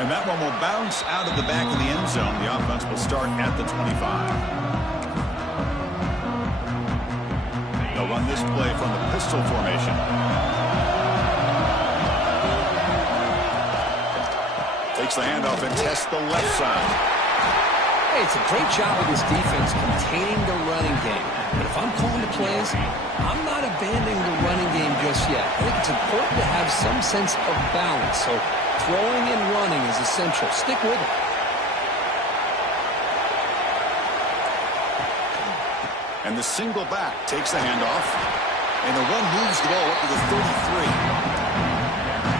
And that one will bounce out of the back of the end zone. The offense will start at the 25. They'll run this play from the pistol formation. Takes the handoff and tests the left side. Hey, it's a great job of this defense containing the running game. But if I'm calling the plays, I'm not abandoning the running game just yet. I think it's important to have some sense of balance. So throwing and running is essential. Stick with it. And the single back takes the handoff. And the run moves the ball up to the 33.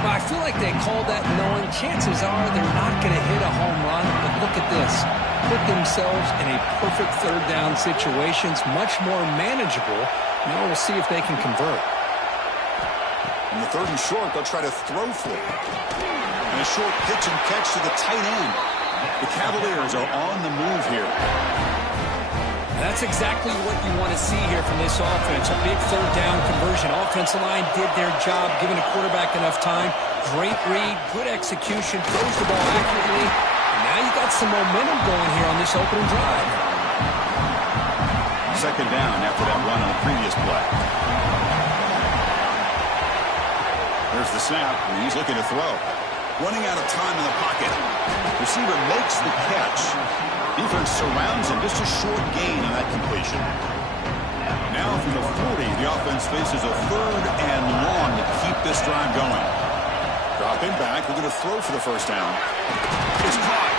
Well, I feel like they called that knowing chances are they're not going to hit a home run. But look at this. Put themselves in a perfect third down situation. It's much more manageable. Now we'll see if they can convert. On the 3rd and short, they'll try to throw for it. And a short pitch and catch to the tight end. The Cavaliers are on the move here. That's exactly what you want to see here from this offense. A big third down conversion. Offensive line did their job, giving the quarterback enough time. Great read, good execution, throws the ball accurately. And now you got some momentum going here on this opening drive. 2nd down after that run on the previous play. There's the snap, and he's looking to throw. Running out of time in the pocket. Receiver makes the catch. Defense surrounds him. Just a short gain on that completion. Now from the 40, the offense faces a 3rd and long to keep this drive going. Dropping back, we're going to throw for the 1st down. It's caught.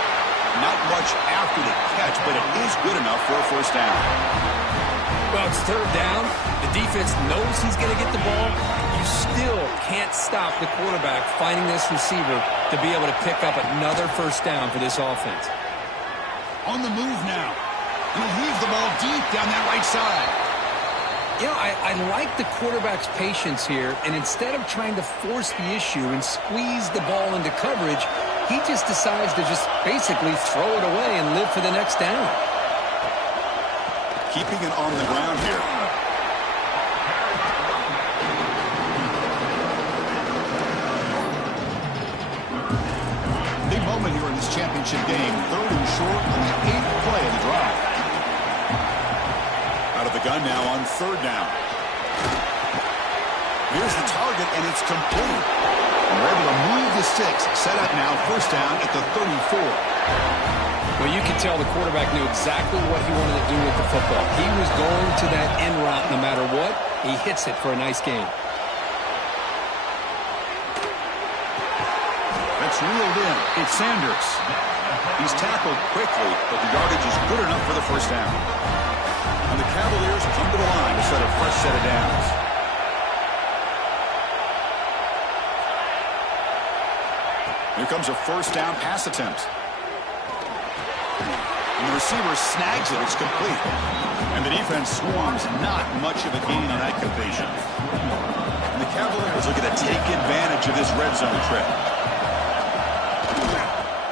Not much after the catch, but it is good enough for a 1st down. Well, it's 3rd down. The defense knows he's going to get the ball. You still can't stop the quarterback finding this receiver to be able to pick up another 1st down for this offense. On the move now. He'll leave the ball deep down that right side. You know, I like the quarterback's patience here, and instead of trying to force the issue and squeeze the ball into coverage, he just decides to just basically throw it away and live for the next down. Keeping it on the ground here. Big moment here in this championship game. 3rd and short on the 8th play of the drive. Out of the gun now on 3rd down. Here's the target, and it's complete. And we're able to move the sticks. Set up now, 1st down at the 34. Well, you can tell the quarterback knew exactly what he wanted to do with the football. He was going to that end route no matter what. He hits it for a nice gain. That's reeled in. It's Sanders. He's tackled quickly, but the yardage is good enough for the 1st down. And the Cavaliers come to the line to set a fresh set of downs. Here comes a 1st down pass attempt. And the receiver snags it. It's complete. And the defense swarms. Not much of a gain on that completion. And the Cavaliers looking to take advantage of this red zone trip.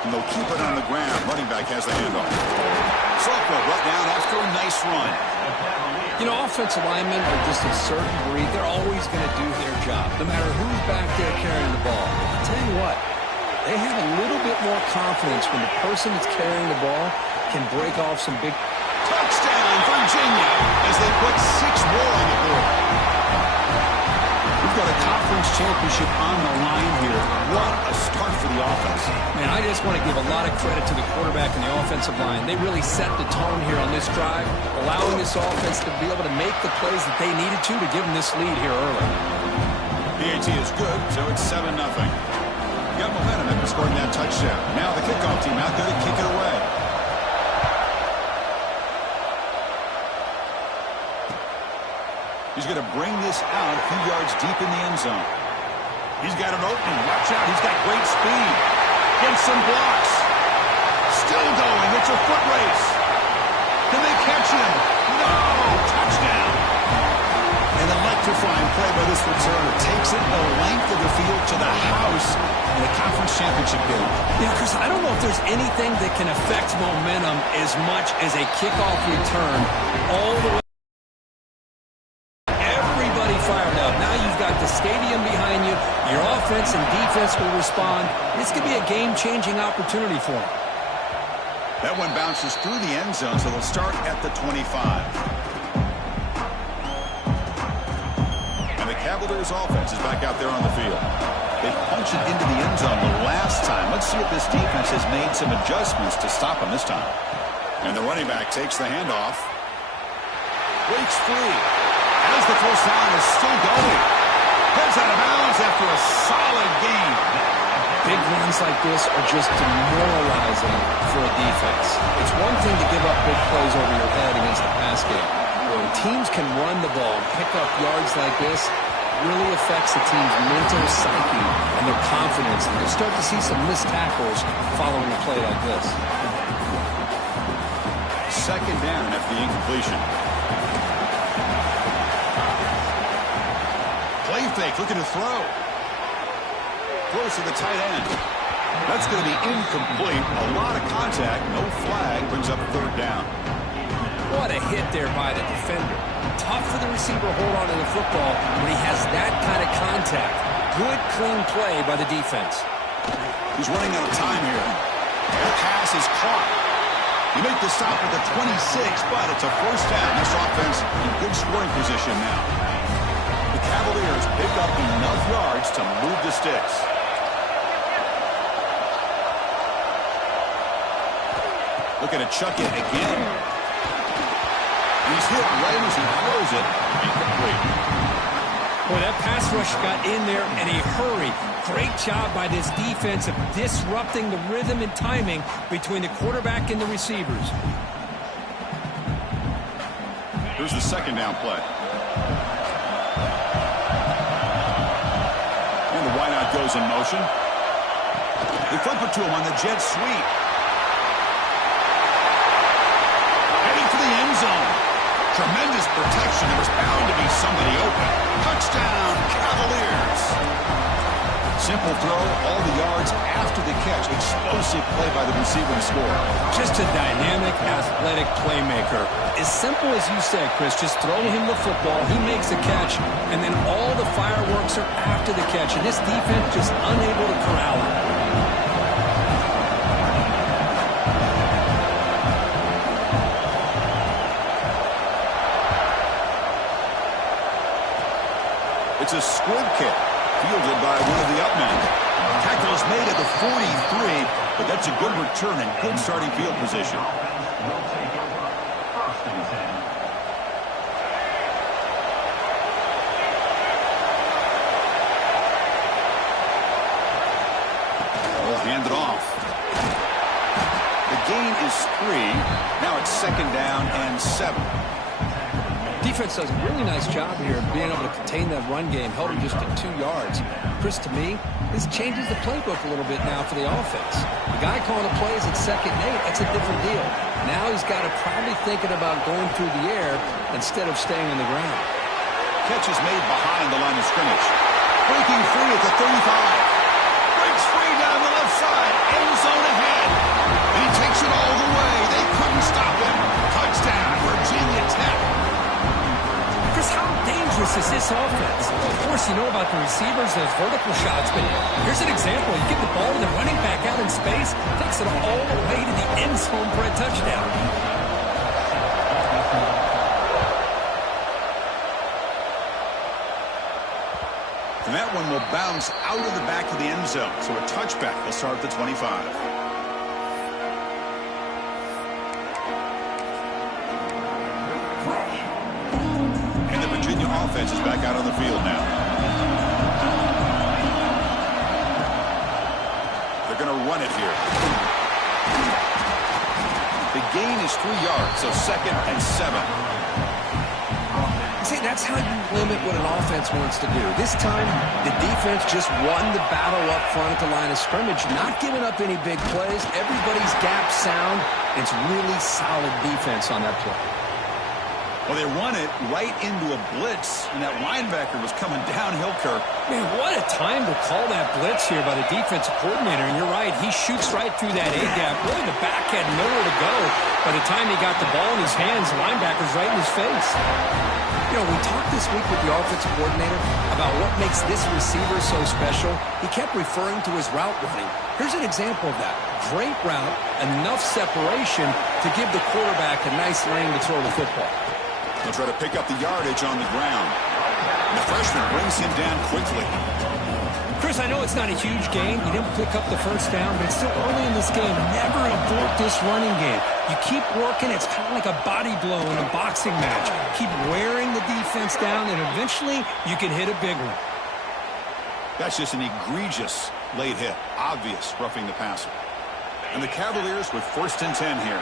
And they'll keep it on the ground. Running back has the handoff. Softball brought down after a nice run. You know, offensive linemen are just a certain breed. They're always going to do their job, no matter who's back there carrying the ball. I'll tell you what, they have a little bit more confidence when the person that's carrying the ball can break off some big... Touchdown, Virginia, as they put 6 more on the board. We've got a conference championship on the line here. What a start for the offense. Man, I just want to give a lot of credit to the quarterback and the offensive line. They really set the tone here on this drive, allowing this offense to be able to make the plays that they needed to give them this lead here early. PAT is good, so it's 7-0. Got momentum after scoring that touchdown. Now the kickoff team out there to kick it away. He's going to bring this out a few yards deep in the end zone. He's got an opening. Watch out. He's got great speed. Gets some blocks. Still going. It's a foot race. Can they catch him? No. Touchdown. An electrifying play by this returner. Takes it the length of the field to the house in the conference championship game. Yeah, Chris, I don't know if there's anything that can affect momentum as much as a kickoff return all the way. Fired up. Now you've got the stadium behind you. Your offense and defense able to respond, this could be a game-changing opportunity for him. That one bounces through the end zone, so they'll start at the 25. And the Cavaliers offense is back out there on the field. They punched it into the end zone the last time. Let's see if this defense has made some adjustments to stop them this time. And the running back takes the handoff. Breaks free. As the first down is still going. Heads out of bounds after a solid gain. Big runs like this are just demoralizing for a defense. It's one thing to give up big plays over your head against the pass game. When teams can run the ball and pick up yards like this, it really affects the team's mental psyche and their confidence. And you'll start to see some missed tackles following a play like this. Second down after the incompletion. Play fake, looking to throw. Throws to the tight end. That's going to be incomplete. A lot of contact, no flag, brings up third down. What a hit there by the defender. Tough for the receiver to hold on to the football when he has that kind of contact. Good, clean play by the defense. He's running out of time here. The pass is caught. You make the stop at the 26, but it's a first down. This offense in good scoring position now. The Cavaliers pick up enough yards to move the sticks. Looking to chuck it again. He's hit right as he throws it. Incomplete. Boy, that pass rush got in there in a hurry. Great job by this defense of disrupting the rhythm and timing between the quarterback and the receivers. Here's the second down play. And the wideout goes in motion. They flip it to him on the jet sweep. Heading for the end zone. Tremendous protection. There was bound to be somebody open. Touchdown, Cavaliers. Simple throw, all the yards after the catch. Explosive play by the receiver to score. Just a dynamic, athletic playmaker. As simple as you said, Chris, just throw him the football, he makes the catch, and then all the fireworks are after the catch. And this defense just unable to corral him. It's a squib kick, fielded by one of the upmen. Tackle is made at the 43, but that's a good return and good starting field position. We'll hand it off. The gain is 3. Now it's second down and 7. Defense does a really nice job here of being able to contain that run game, held him just to 2 yards. Chris, to me, this changes the playbook a little bit now for the offense. The guy calling the plays at 2nd and 8, that's a different deal. Now he's got to probably thinking about going through the air instead of staying on the ground. Catch is made behind the line of scrimmage. Breaking free at the 35. Breaks free down the left side. End zone ahead. And he takes it all the way. They couldn't stop him. Touchdown, Virginia Tech. Chris, how dangerous is this offense? Of course, you know about the receivers, those vertical shots, but here's an example. You get the ball to the running back out in space, takes it all the way to the end zone for a touchdown. And that one will bounce out of the back of the end zone. So a touchback. They'll start at the 25. Offense is back out on the field now. They're going to run it here. The gain is 3 yards, so second and 7. See, that's how you limit what an offense wants to do. This time, the defense just won the battle up front at the line of scrimmage, not giving up any big plays. Everybody's gap sound. It's really solid defense on that play. Well, they run it right into a blitz, and that linebacker was coming downhill, Kirk. Man, what a time to call that blitz here by the defensive coordinator. And you're right, he shoots right through that A-gap. Really, the back had nowhere to go. By the time he got the ball in his hands, the linebacker's right in his face. You know, we talked this week with the offensive coordinator about what makes this receiver so special. He kept referring to his route running. Here's an example of that. Great route, enough separation to give the quarterback a nice lane to throw the football. He'll try to pick up the yardage on the ground. And the freshman brings him down quickly. Chris, I know it's not a huge gain. You didn't pick up the first down, but it's still early in this game. Never abort this running game. You keep working. It's kind of like a body blow in a boxing match. Keep wearing the defense down, and eventually you can hit a big one. That's just an egregious late hit. Obvious roughing the passer. And the Cavaliers with 1st and 10 here.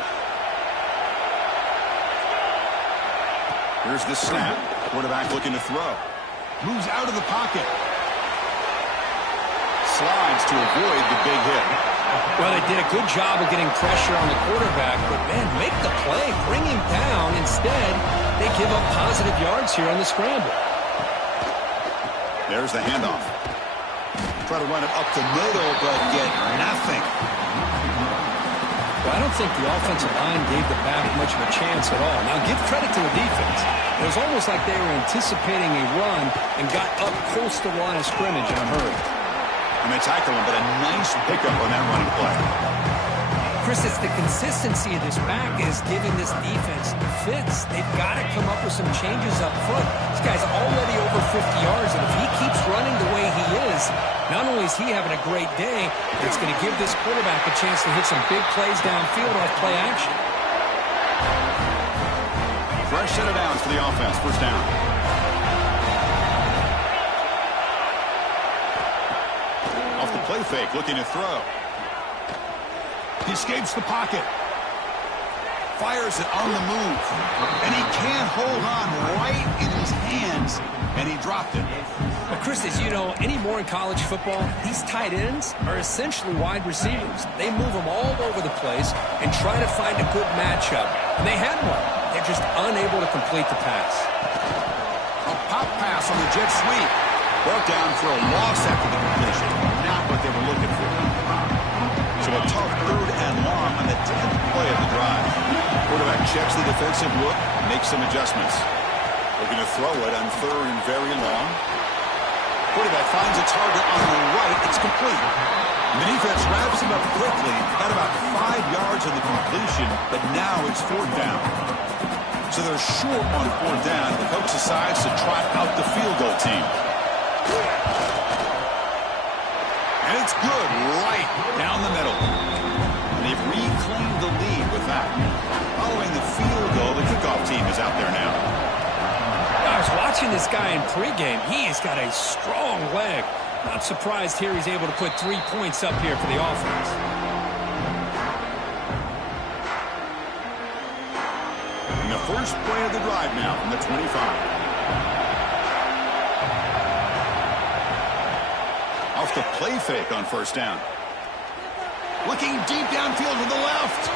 Here's the snap. Quarterback looking to throw. Moves out of the pocket. Slides to avoid the big hit. Well, they did a good job of getting pressure on the quarterback, but, man, make the play. Bring him down. Instead, they give up positive yards here on the scramble. There's the handoff. Try to run it up the middle, but get nothing. Well, I don't think the offensive line gave the back much of a chance at all. Now, give credit to the defense. It was almost like they were anticipating a run and got up close to the line of scrimmage in a hurry. And they tackle him, but a nice pickup on that running play. Chris, it's the consistency of this back is giving this defense fits. They've got to come up with some changes up front. This guy's already over 50 yards, and if he keeps running the way he is, not only is he having a great day, but it's going to give this quarterback a chance to hit some big plays downfield off play action. Fresh set of downs for the offense. 1st down. Off the play fake, looking to throw. He escapes the pocket. Fires it on the move. And he can't hold on right in his hands. And he dropped it. Well, Chris, as you know, anymore in college football, these tight ends are essentially wide receivers. They move them all over the place and try to find a good matchup. And they had one. They're just unable to complete the pass. A pop pass on the jet sweep. Brought down for a loss after the completion. Not what they were looking for. So a tough 3rd and long on the 10th play of the drive. Quarterback checks the defensive look, makes some adjustments. Looking to throw it on 3rd and very long. Quarterback finds a target on the right. It's complete. And the defense wraps him up quickly. Got about 5 yards on the completion, but now it's 4th down. So they're short on 4th down. The coach decides to trot out the field goal team. And it's good right down the middle. And they've reclaimed the lead with that. Following the field goal, the kickoff team is out there now. I was watching this guy in pregame. He has got a strong leg. Not surprised here he's able to put 3 points up here for the offense. And the first play of the drive now from the 25. Off the play fake on 1st down. Looking deep downfield to the left.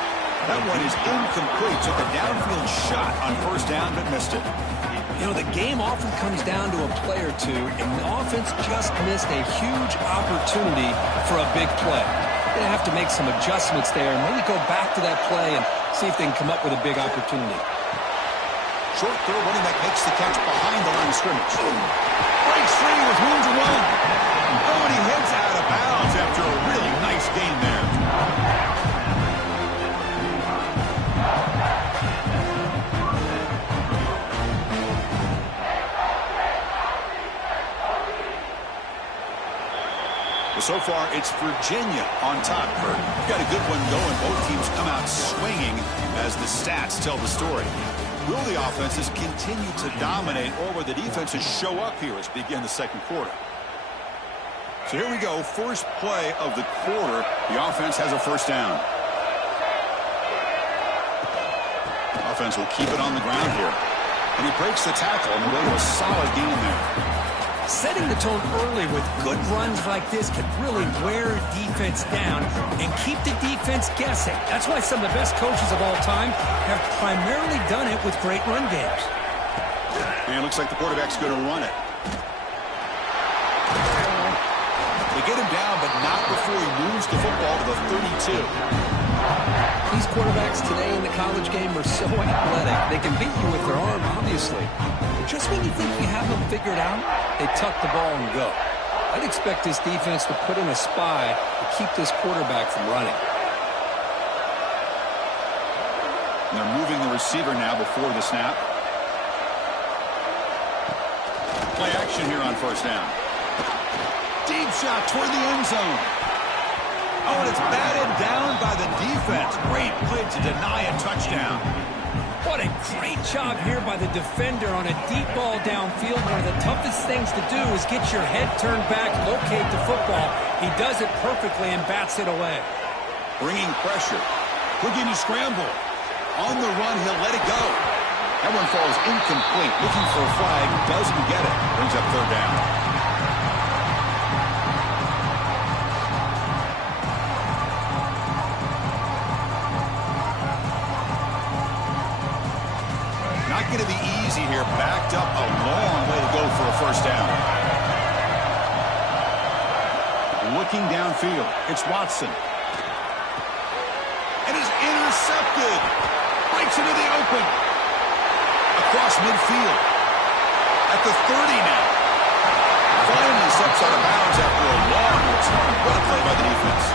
That one is incomplete. Took a downfield shot on 1st down, but missed it. You know, the game often comes down to a play or two, and the offense just missed a huge opportunity for a big play. They're going to have to make some adjustments there and maybe go back to that play and see if they can come up with a big opportunity. Short throw, running back makes the catch behind the line of scrimmage. Breaks free with room to run. Oh, and he heads out of bounds after a really nice game there. Well, so far, it's Virginia on top, Kurt. You've got a good one going. Both teams come out swinging as the stats tell the story. Will the offenses continue to dominate, or will the defenses show up here as we begin the 2nd quarter? So here we go, first play of the quarter. The offense has a 1st down. Offense will keep it on the ground here. And he breaks the tackle on the way to a solid gain there. Setting the tone early with good runs like this can really wear defense down and keep the defense guessing. That's why some of the best coaches of all time have primarily done it with great run games. And it looks like the quarterback's going to run it. They get him down, but not before he moves the football to the 32. These quarterbacks today in the college game are so athletic. They can beat you with their arm, obviously. But just when you think you have them figured out, they tuck the ball and go. I'd expect this defense to put in a spy to keep this quarterback from running. And they're moving the receiver now before the snap. Play action here on first down. Deep shot toward the end zone. Oh, and it's batted down by the defense. Great play to deny a touchdown. What a great job here by the defender on a deep ball downfield. One of the toughest things to do is get your head turned back, locate the football. He does it perfectly and bats it away. Bringing pressure. Looking to scramble. On the run, he'll let it go. That one falls incomplete. Looking for a flag. Doesn't get it. Brings up third down. Not going to be easy here. Backed up a long way to go for a first down. Looking downfield. It's Watson. And is intercepted. Breaks into the open. Across midfield. At the 30 now. Finally steps out of bounds after a long return. What a play by the defense.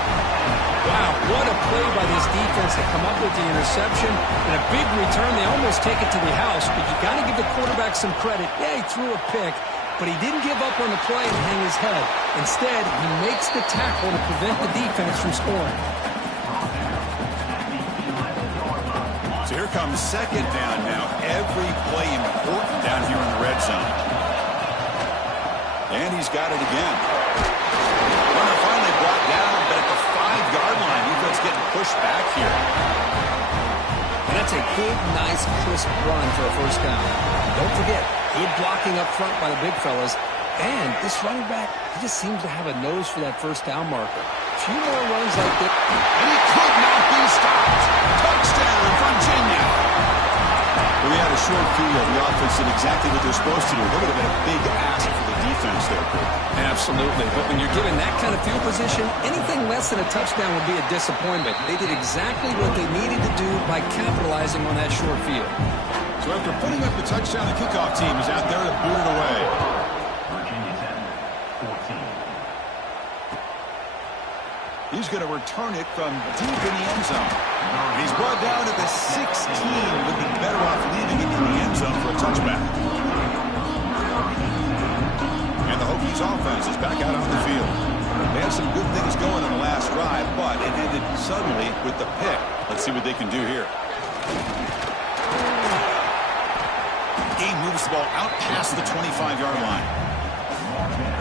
Wow, what a play by this defense to come up with the interception. And a big return. They almost take it to the house, but you got to give the quarterback some credit. Yeah, he threw a pick, but he didn't give up on the play and hang his head. Instead, he makes the tackle to prevent the defense from scoring. So here comes second down now. Every play important down here in the red zone. And he's got it again. Runner finally brought down, but at the 5-yard line, defense getting pushed back here. And that's a good, nice, crisp run for a first down. Don't forget, good blocking up front by the big fellas. And this running back, he just seems to have a nose for that first down marker. A few more runs like this. And he could not be stopped. Touchdown, Virginia. We had a short field. The offense did exactly what they're supposed to do. That would have been a big ask for the defense there, Kurt. Absolutely. But when you're given that kind of field position, anything less than a touchdown would be a disappointment. They did exactly what they needed to do by capitalizing on that short field. So after putting up the touchdown, the kickoff team is out there to boot it away. He's going to return it from deep in the end zone. He's brought down at the 16, looking better off leaving it in the end zone for a touchback. And the Hokies offense is back out on the field. They had some good things going on the last drive, but it ended suddenly with the pick. Let's see what they can do here. Game moves the ball out past the 25-yard line.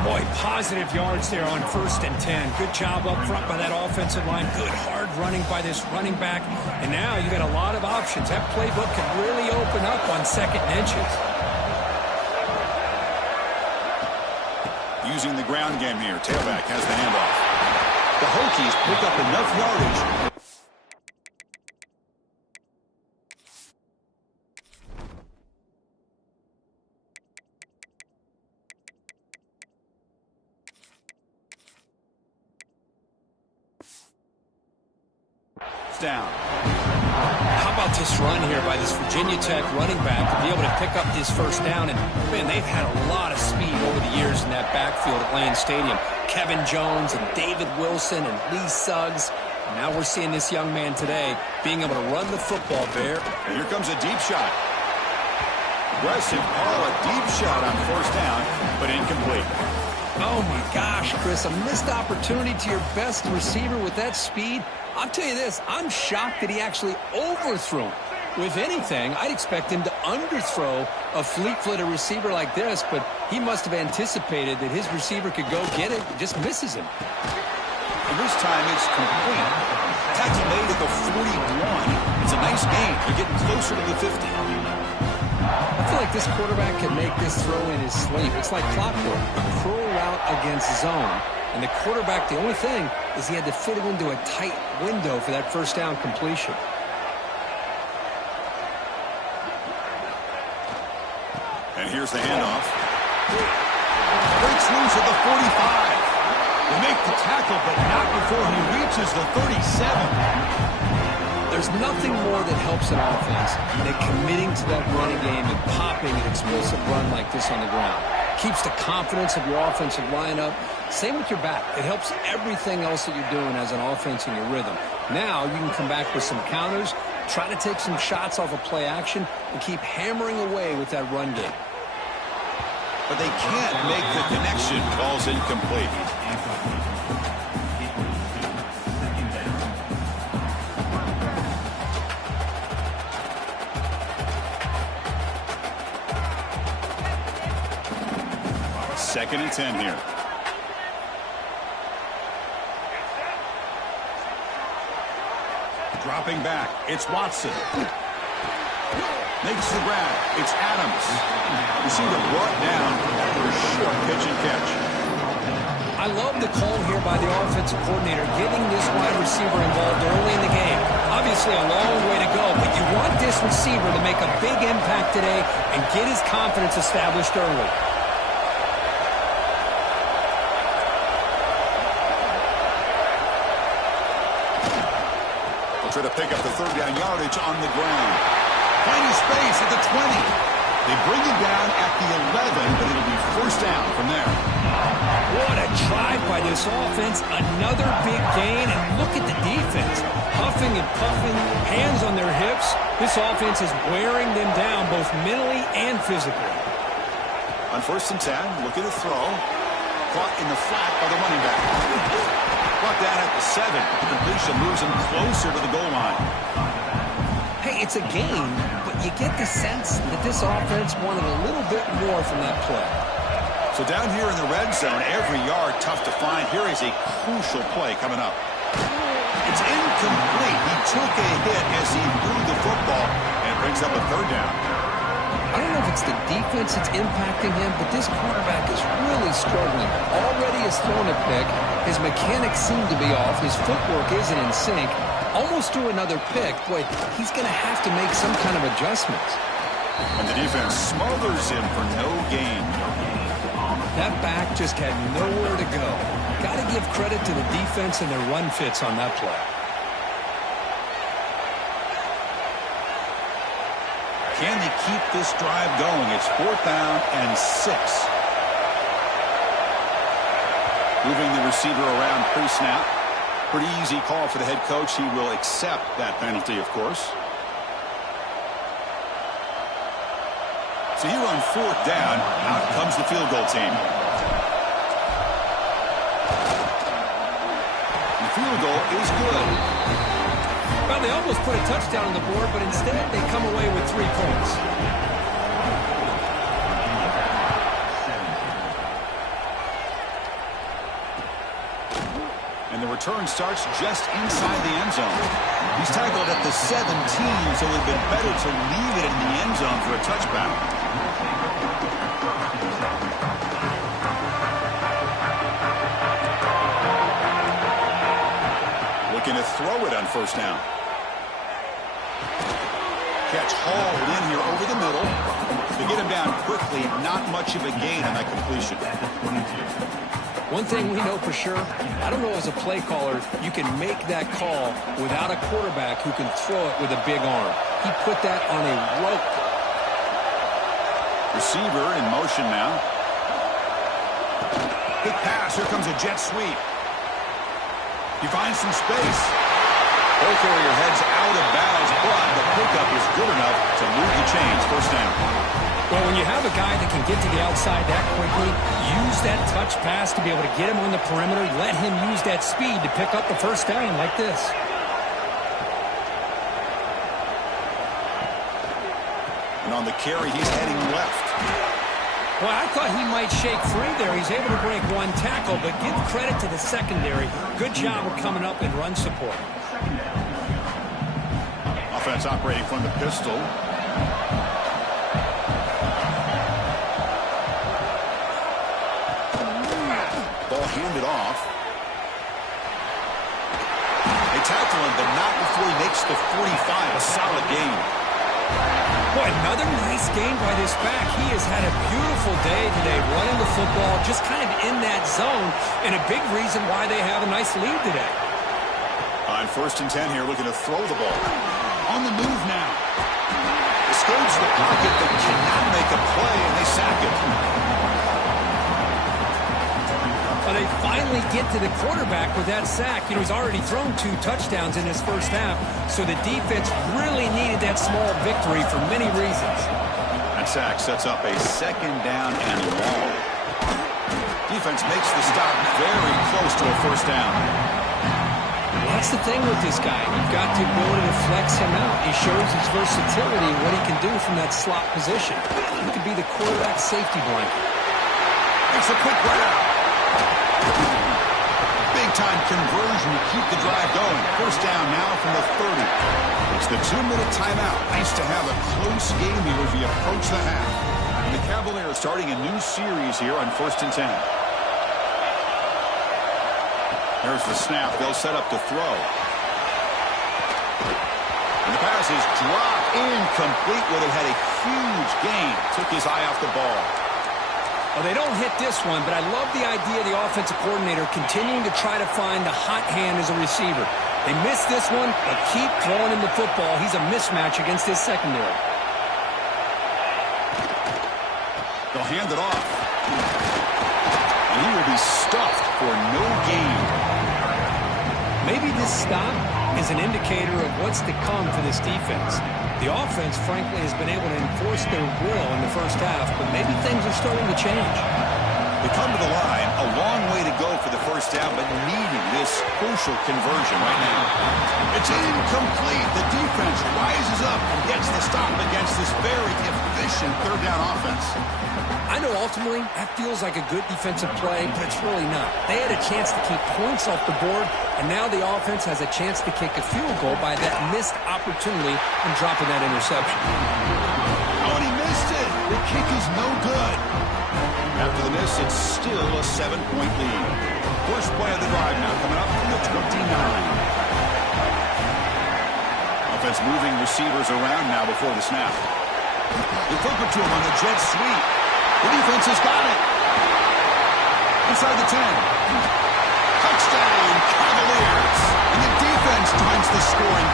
Boy, positive yards there on 1st and 10. Good job up front by that offensive line. Good hard running by this running back. And now you got a lot of options. That playbook can really open up on 2nd and inches. Using the ground game here. Tailback has the handoff. The Hokies pick up enough yardage. Down. How about this run here by this Virginia Tech running back to be able to pick up this first down? And, man, they've had a lot of speed over the years in that backfield at Lane Stadium. Kevin Jones and David Wilson and Lee Suggs. And now we're seeing this young man today being able to run the football there. And here comes a deep shot. Aggressive call, a deep shot on first down, but incomplete. Oh, my gosh, Chris, a missed opportunity to your best receiver with that speed. I'll tell you this, I'm shocked that he actually overthrew him. With anything, I'd expect him to underthrow a fleet-footed receiver like this, but he must have anticipated that his receiver could go get it and just misses him. And this time it's complete. Tackle made at the 41. It's a nice gain. They're getting closer to the 50. I feel like this quarterback can make this throw in his sleep. It's like clockwork, a curl route against zone. And the quarterback, the only thing is he had to fit it into a tight window for that first down completion. And here's the handoff. Breaks loose at the 45. They make the tackle, but not before he reaches the 37. There's nothing more that helps an offense than committing to that running game and popping an explosive run like this on the ground. Keeps the confidence of your offensive lineup. Same with your back. It helps everything else that you're doing as an offense in your rhythm. Now you can come back with some counters, try to take some shots off of play action, and keep hammering away with that run game. But they can't make the connection. Ball's incomplete. Second and 10 here. Dropping back. It's Watson. Makes the grab. It's Adams. Receiver brought down after a short pitch and catch. I love the call here by the offensive coordinator, getting this wide receiver involved early in the game. Obviously a long way to go, but you want this receiver to make a big impact today and get his confidence established early. Try to pick up the third down yardage on the ground. Finding space at the 20. They bring him down at the 11, but it'll be first down from there. What a drive by this offense. Another big gain, and look at the defense. Huffing and puffing, hands on their hips. This offense is wearing them down both mentally and physically. On first and 10, looking to throw. Caught in the flat by the running back. Brought down at the 7. The completion moves him closer to the goal line. Hey, it's a game, but you get the sense that this offense wanted a little bit more from that play. So down here in the red zone, every yard tough to find. Here is a crucial play coming up. It's incomplete. He took a hit as he threw the football and brings up a third down. I don't know if it's the defense that's impacting him, but this quarterback is really struggling. Already has thrown a pick. His mechanics seem to be off. His footwork isn't in sync. Almost threw another pick. Boy, he's going to have to make some kind of adjustments. And the defense smothers him for no gain. That back just had nowhere to go. Got to give credit to the defense and their run fits on that play. Can they keep this drive going? It's fourth down and 6. Moving the receiver around pre-snap. Pretty easy call for the head coach. He will accept that penalty, of course. So here on fourth down, out comes the field goal team. The field goal is good. Well, they almost put a touchdown on the board, but instead they come away with 3 points. And the return starts just inside the end zone. He's tackled at the 17, so it would have been better to leave it in the end zone for a touchback. Looking to throw it on first down. Catch hauled in here over the middle. To get him down quickly, not much of a gain on that completion. One thing we know for sure, I don't know as a play caller, you can make that call without a quarterback who can throw it with a big arm. He put that on a rope. Receiver in motion now. Big pass. Here comes a jet sweep. He finds some space. Ball carrier heads out of bounds, but the pickup is good enough to move the chains. First down. Well, when you have a guy that can get to the outside that quickly, use that touch pass to be able to get him on the perimeter, let him use that speed to pick up the first down like this. And on the carry, he's heading left. Well, I thought he might shake free there. He's able to break one tackle, but give credit to the secondary. Good job of coming up in run support. Offense operating from the pistol. Ball handed off. They tackle him, but not before he makes the 45. A solid gain. Boy, another nice game by this back. He has had a beautiful day today running the football, just kind of in that zone, and a big reason why they have a nice lead today. On 1st and 10 here, looking to throw the ball. On the move now. Escapes the pocket, but cannot make a play, and they sack it. Well, they finally get to the quarterback with that sack. You know, he's already thrown 2 touchdowns in his first half, so the defense really needed that small victory for many reasons. That sack sets up a 2nd down and long. Defense makes the stop very close to a 1st down. That's the thing with this guy. You've got the ability to flex him out. He shows his versatility and what he can do from that slot position. He could be the quarterback safety blanket. It's a quick grab. Big-time conversion to keep the drive going. 1st down now from the 30. It's the 2-minute timeout. Nice to have a close game here as we approach the half. And the Cavaliers starting a new series here on 1st and 10. There's the snap. They'll set up to throw. And the pass is dropped incomplete. Would have had a huge gain. Took his eye off the ball. Well, they don't hit this one, but I love the idea of the offensive coordinator continuing to try to find the hot hand as a receiver. They missed this one, but keep throwing him the football. He's a mismatch against his secondary. They'll hand it off. And he will be stuffed for no gain. Maybe this stop is an indicator of what's to come for this defense. The offense, frankly, has been able to enforce their will in the first half, but maybe things are starting to change. They come to the line, a long way to go for the 1st down, but needing this crucial conversion right now. It's incomplete. The defense rises up and gets the stop against this very efficient 3rd down offense. I know ultimately that feels like a good defensive play, but it's really not. They had a chance to keep points off the board, and now the offense has a chance to kick a field goal by that missed opportunity and dropping that interception. Oh, and he missed it. The kick is no good. After the miss, it's still a 7-point lead. First play of the drive now coming up from the 29. Offense moving receivers around now before the snap. They flip it to him on the jet sweep. The defense has got it. Inside the 10. Touchdown, Cavaliers. And the defense joins the scoring.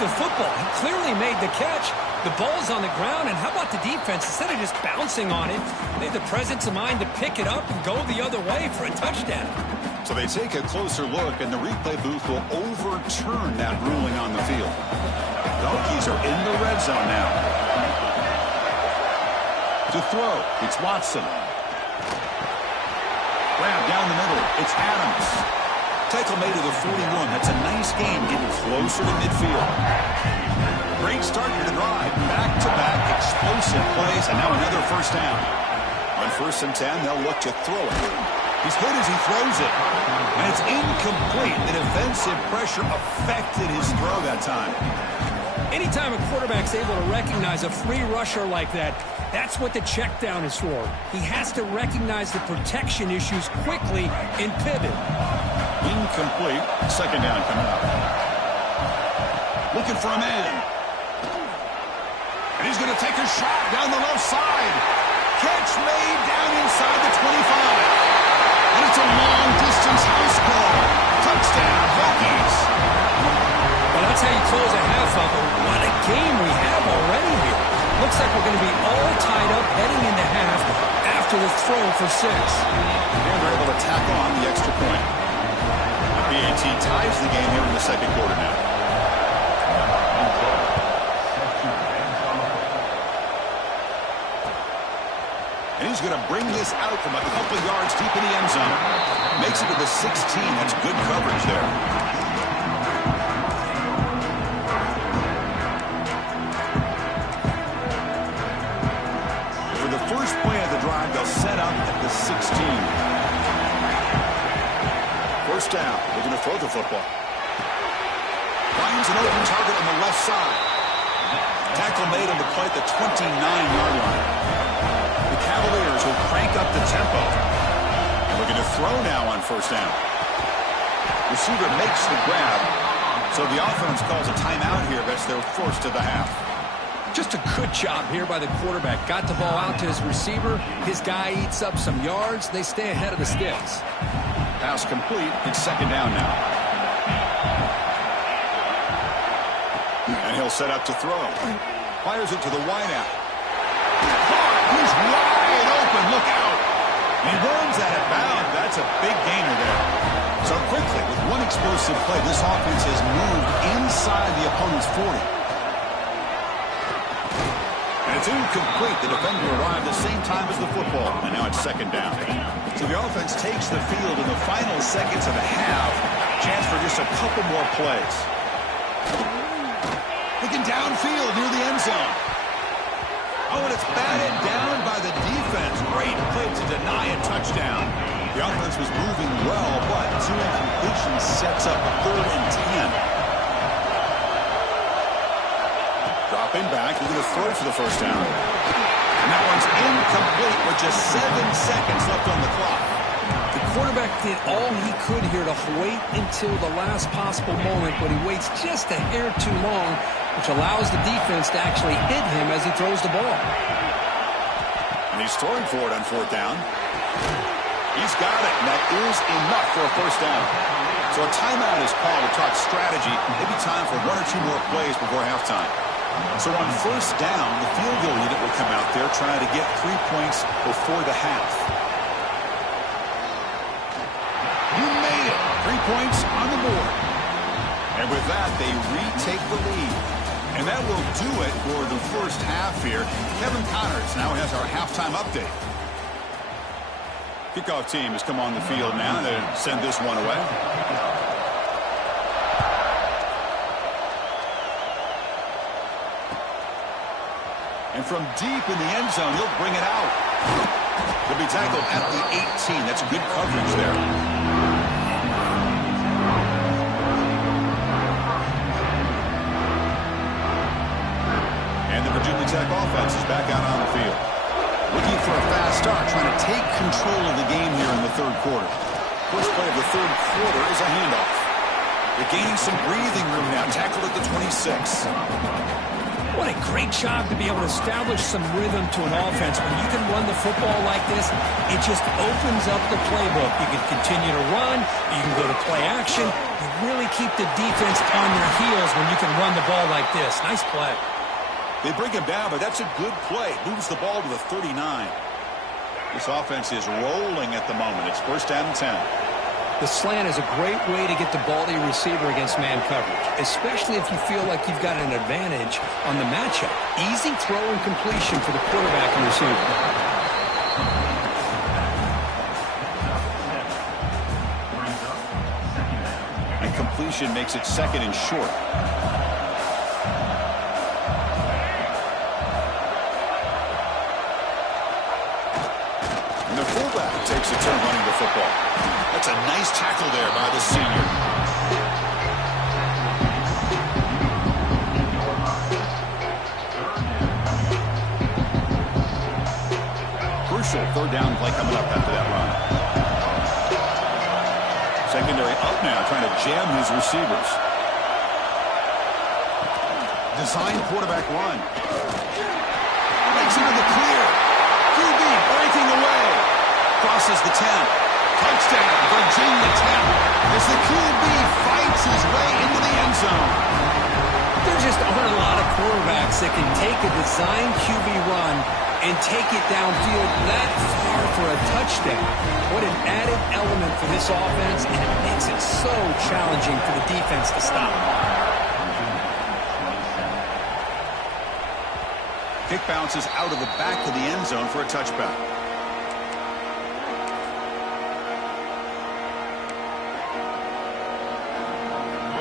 The football. He clearly made the catch. The ball's on the ground, and how about the defense? Instead of just bouncing on it, they had the presence of mind to pick it up and go the other way for a touchdown. So they take a closer look, and the replay booth will overturn that ruling on the field. Donkeys are in the red zone now. To throw, it's Watson. Grab down the middle, it's Adams. Tackle made to the 41. That's a nice game getting closer to midfield. Great start to the drive. Back-to-back explosive plays, and now another 1st down. On 1st and 10, they'll look to throw it. He's hit as he throws it. And it's incomplete. The defensive pressure affected his throw that time. Anytime a quarterback's able to recognize a free rusher like that, that's what the check down is for. He has to recognize the protection issues quickly and pivot. Incomplete. 2nd down coming up. Looking for a man. And he's going to take a shot down the left side. Catch made down inside the 25. And it's a long-distance house call. Touchdown, Hokies. Well, that's how you close a half of it. What a game we have already here. Looks like we're going to be all tied up heading into half after the throw for 6. And they're able to tack on the extra point. BAT ties the game here in the 2nd quarter now. And he's going to bring this out from a couple yards deep in the end zone. Makes it to the 16. That's good coverage there. For the 16. First down. They're going to throw the football. Finds an open target on the left side. Tackle made on the play at the 29-yard line. The Cavaliers will crank up the tempo. And looking to throw now on first down. Receiver makes the grab. So the offense calls a timeout here. That's their first of the half. Just a good job here by the quarterback. Got the ball out to his receiver. His guy eats up some yards. They stay ahead of the sticks. Pass complete. It's second down now. And he'll set up to throw. Fires it to the wideout. He's wide open. Look out. He runs out of bounds. That's a big gainer there. So quickly, with one explosive play, this offense has moved inside the opponent's 40. And it's incomplete. The defender arrived the same time as the football. And now it's second down. So the offense takes the field in the final seconds of the half. Chance for just a couple more plays. Looking downfield near the end zone. Oh, and it's batted down by the defense. Great play to deny a touchdown. The offense was moving well, but two incompletions sets up 3rd and 10. Dropping back, he's going to throw for the first down. And that one's incomplete with just 7 seconds left on the clock. The quarterback did all he could here to wait until the last possible moment, but he waits just a hair too long, which allows the defense to actually hit him as he throws the ball. And he's throwing for it on 4th down. He's got it, and that is enough for a first down. So a timeout is called to talk strategy. Maybe time for 1 or 2 more plays before halftime. So on first down, the field goal unit will come out there trying to get 3 points before the half. You made it. 3 points on the board. And with that, they retake the lead. And that will do it for the first half here. Kevin Connors now has our halftime update. Kickoff team has come on the field now to send this one away. And from deep in the end zone, he'll bring it out. He'll be tackled at the 18. That's good coverage there. And the Virginia Tech offense is back out on the field. Looking for a fast start, trying to take control of the game here in the 3rd quarter. First play of the 3rd quarter is a handoff. They're gaining some breathing room now, tackled at the 26. What a great job to be able to establish some rhythm to an offense. When you can run the football like this, it just opens up the playbook. You can continue to run. You can go to play action. You really keep the defense on their heels when you can run the ball like this. Nice play. They bring him down, but that's a good play. Moves the ball to the 39. This offense is rolling at the moment. It's first down and 10. The slant is a great way to get the ball to your receiver against man coverage, especially if you feel like you've got an advantage on the matchup. Easy throw and completion for the quarterback and receiver. And completion makes it 2nd and short. And the fullback takes a turn running the football. That's a nice tackle there by the senior. Crucial 3rd down play coming up after that run. Secondary up now, trying to jam his receivers. Design quarterback run. Makes it to the clear. QB breaking away. Crosses the 10. Touchdown, Virginia Tech, as the QB fights his way into the end zone. There just aren't a lot of quarterbacks that can take a design QB run and take it downfield that far for a touchdown. What an added element for this offense, and it makes it so challenging for the defense to stop. Kick bounces out of the back of the end zone for a touchback.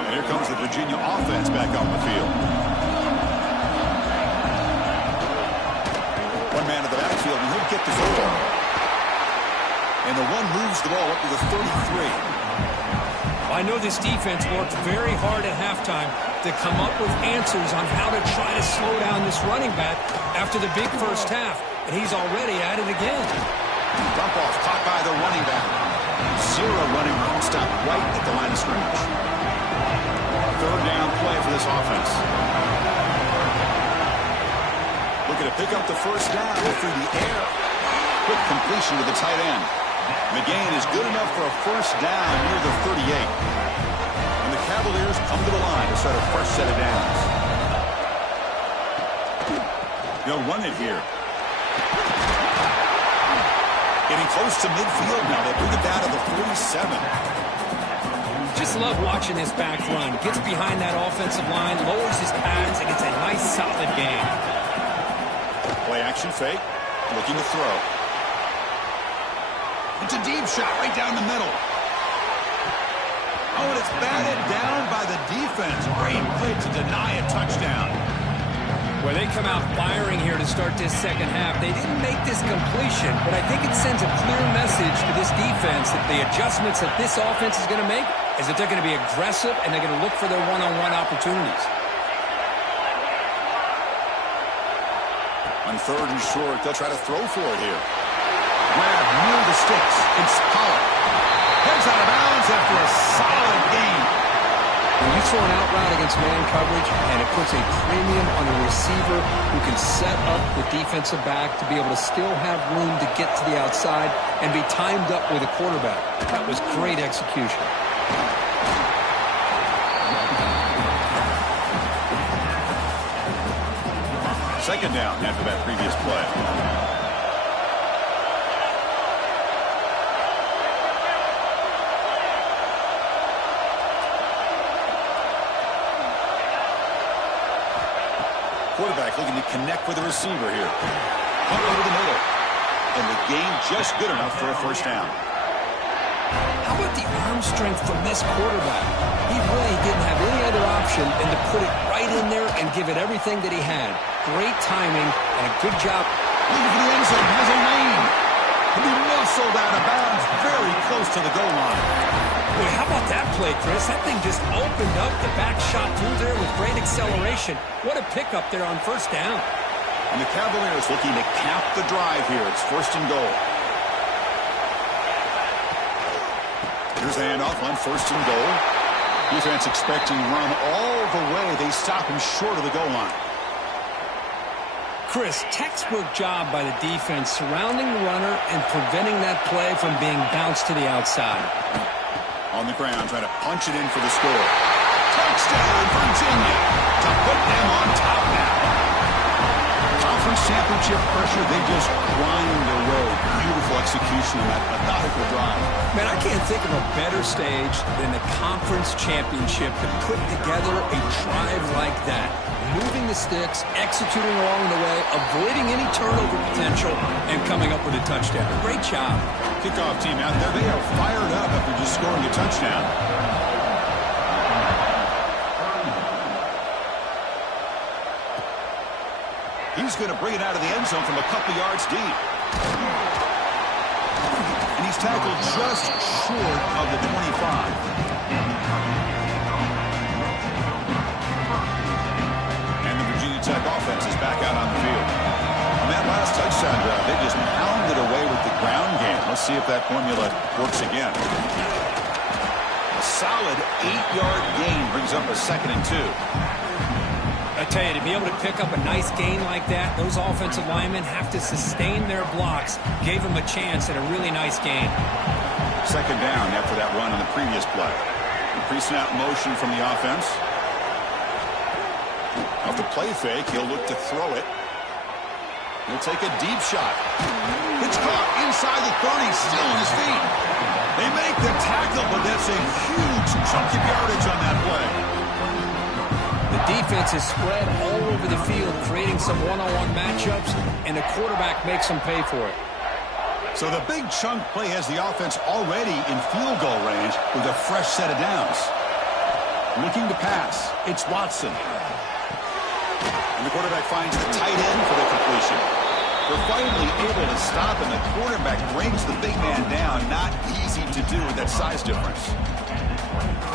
Here comes the Virginia offense back on the field. One man to the backfield, and he'll get the football. And the one moves the ball up to the 33. I know this defense worked very hard at halftime to come up with answers on how to try to slow down this running back after the big first half, and he's already at it again. Dump off caught by the running back. Zero running room, stopped right at the line of scrimmage. Third down play for this offense. Looking to pick up the first down through the air. Quick completion to the tight end. The gain is good enough for a first down near the 38. And the Cavaliers come to the line to start a fresh set of downs. They'll run it here. Getting close to midfield now. They bring it down to the 47. Just love watching this back run. Gets behind that offensive line, lowers his pads, and gets a nice solid gain. Play action fake. Looking to throw. It's a deep shot right down the middle. Oh, and it's batted down by the defense. Great play to deny a touchdown. Well, they come out firing here to start this second half. They didn't make this completion, but I think it sends a clear message to this defense that the adjustments that this offense is going to make is that they're going to be aggressive and they're going to look for their one-on-one opportunities. On third and short, they'll try to throw for it here. Grab near the sticks. It's Pollard. Heads out of bounds after a solid gain. When you throw an out route against man coverage, and it puts a premium on a receiver who can set up the defensive back to be able to still have room to get to the outside and be timed up with a quarterback. That was great execution. Second down after that previous play. Quarterback looking to connect with the receiver here. Punt over the middle. And the gain just good enough for a first down. How about the arm strength from this quarterback? He really didn't have any other option than to put it right in there and give it everything that he had. Great timing and a good job. Looking for the end zone. Has a lane. He'll be muscled out of bounds very close to the goal line. Boy, how about that play, Chris? That thing just opened up. The back shot through there with great acceleration. What a pickup there on first down. And the Cavaliers looking to cap the drive here. It's first and goal. Here's the handoff on first and goal. Defense expecting run all the way. They stop him short of the goal line. Chris, textbook job by the defense surrounding the runner and preventing that play from being bounced to the outside. On the ground, trying to punch it in for the score. Touchdown, Virginia, to put them on top now. Conference championship pressure, they just grind away. Beautiful execution in that methodical drive. Man, I can't think of a better stage than the conference championship to put together a drive like that. Moving the sticks, executing along the way, avoiding any turnover potential, and coming up with a touchdown. Great job. Kickoff team out there, they are fired up after just scoring a touchdown. He's going to bring it out of the end zone from a couple yards deep. And he's tackled just short of the 25. Tech offense is back out on the field. On that last touchdown drive, they just pounded away with the ground game. Let's see if that formula works again. A solid 8-yard gain brings up a 2nd and 2. I tell you, to be able to pick up a nice gain like that, those offensive linemen have to sustain their blocks. Gave them a chance at a really nice gain. Second down after that run in the previous play. Pre-snap motion from the offense. Off the play fake, he'll look to throw it. He'll take a deep shot. It's caught inside the 30, still on his feet. They make the tackle, but that's a huge chunk of yardage on that play. The defense is spread all over the field, creating some one-on-one matchups, and the quarterback makes them pay for it. So the big chunk play has the offense already in field goal range with a fresh set of downs. Looking to pass, it's Watson. And the quarterback finds the tight end for the completion. They're finally able to stop him. The quarterback brings the big man down. Not easy to do with that size difference.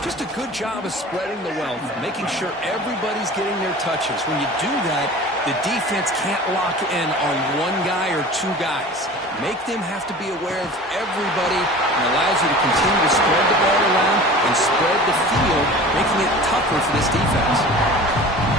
Just a good job of spreading the wealth, making sure everybody's getting their touches. When you do that, the defense can't lock in on one guy or two guys. Make them have to be aware of everybody and allows you to continue to spread the ball around and spread the field, making it tougher for this defense.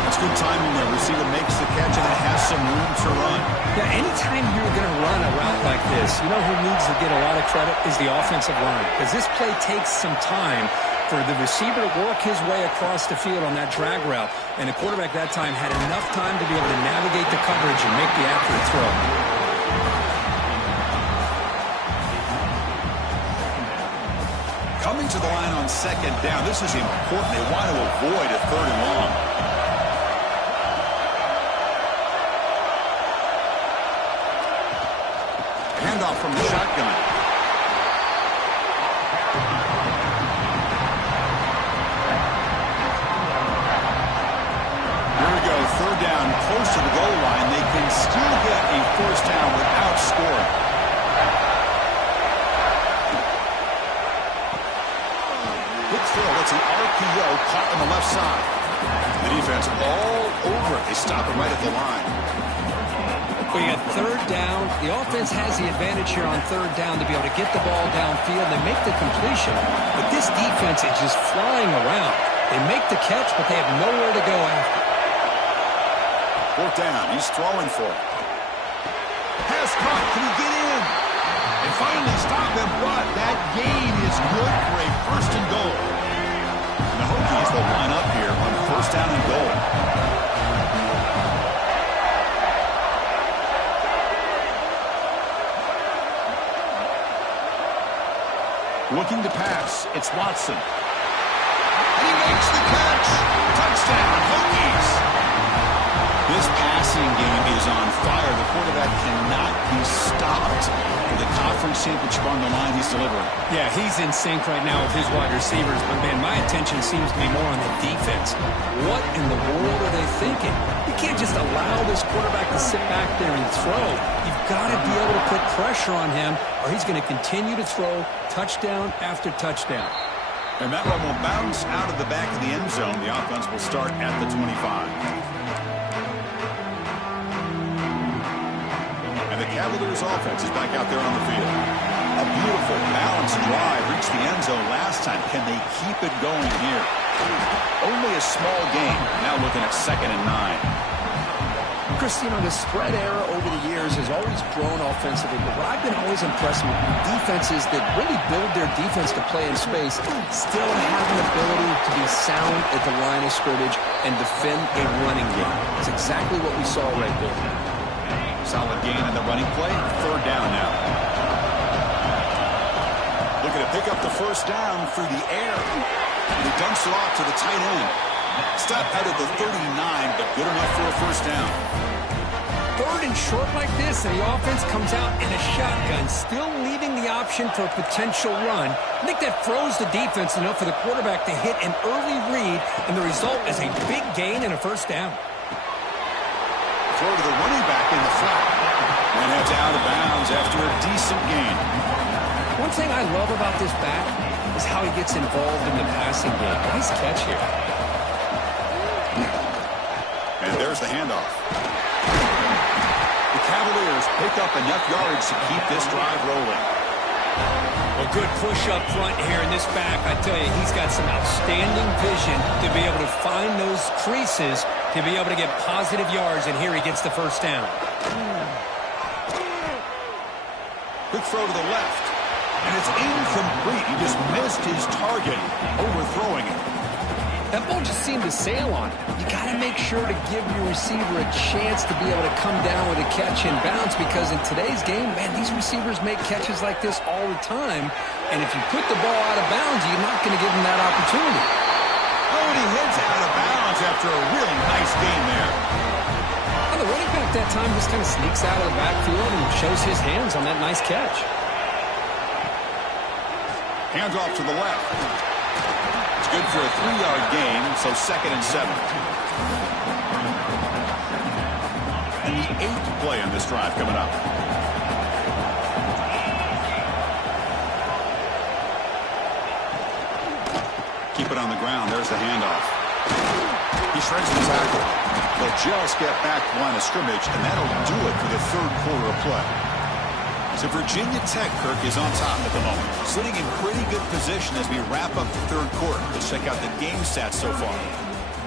That's good timing there. Receiver makes the catch and it has some room to run. Yeah, anytime you're going to run a route like this, you know who needs to get a lot of credit is the offensive line, because this play takes some time for the receiver to work his way across the field on that drag route. And the quarterback that time had enough time to be able to navigate the coverage and make the accurate throw. Coming to the line on second down. This is important. They want to avoid a third and long. Handoff from the shotgun. Third down, close to the goal line. They can still get a first down without scoring. Good throw. It's an RPO caught on the left side. The defense all over it. They stop it right at the line. We got third down. The offense has the advantage here on third down to be able to get the ball downfield and make the completion. But this defense is just flying around. They make the catch, but they have nowhere to go after. Fourth down. He's throwing for it. Pass caught. Can he get in? And finally stop him, but that gain is good for a first and goal. And the Hokies will line up here on first down and goal. Looking to pass. It's Watson. He makes the catch. Touchdown, Hokies. This passing game is on fire. The quarterback cannot be stopped. With the conference championship on the line, he's delivering. Yeah, he's in sync right now with his wide receivers. But, man, my attention seems to be more on the defense. What in the world are they thinking? You can't just allow this quarterback to sit back there and throw. You've got to be able to put pressure on him, or he's going to continue to throw touchdown after touchdown. And that one will bounce out of the back of the end zone. The offense will start at the 25. And the Cavaliers offense is back out there on the field. A beautiful, balanced drive reached the end zone last time. Can they keep it going here? Only a small gain. Now looking at 2nd and 9. Chris, you know, the spread era over the years has always grown offensively, but what I've been always impressed with defenses that really build their defense to play in space still have an ability to be sound at the line of scrimmage and defend a running game. It's exactly what we saw right there. Solid gain in the running play. Third down now. Looking to pick up the first down through the air. And he dumps it off to the tight end. Stop out of the 39, but good enough for a first down. Third and short like this, and the offense comes out in a shotgun, still leaving the option for a potential run. I think that froze the defense enough for the quarterback to hit an early read, and the result is a big gain and a first down. Throw to the running back in the flat. And that's out of bounds after a decent gain. One thing I love about this back is how he gets involved in the passing game. Nice catch here. And there's the handoff. The Cavaliers pick up enough yards to keep this drive rolling. A good push up front here in this back. I tell you, he's got some outstanding vision to be able to find those creases to be able to get positive yards, and here he gets the first down. Quick throw to the left, and it's incomplete. He just missed his target, overthrowing it. That ball just seemed to sail on it. You got to make sure to give your receiver a chance to be able to come down with a catch and bounce, because in today's game, man, these receivers make catches like this all the time, and if you put the ball out of bounds, you're not going to give them that opportunity. Oh, and he heads out of bounds after a really nice game there. Well, the running back that time just kind of sneaks out of the backfield and shows his hands on that nice catch. Hands off to the left. It's good for a 3-yard gain, so 2nd and 7. And the 8th play on this drive coming up. Keep it on the ground. There's the handoff. He shreds the tackle. They'll just get back to line of scrimmage, and that'll do it for the third quarter of play. So Virginia Tech, Kirk, is on top at the moment, sitting in pretty good position as we wrap up the third quarter. Let's check out the game stats so far.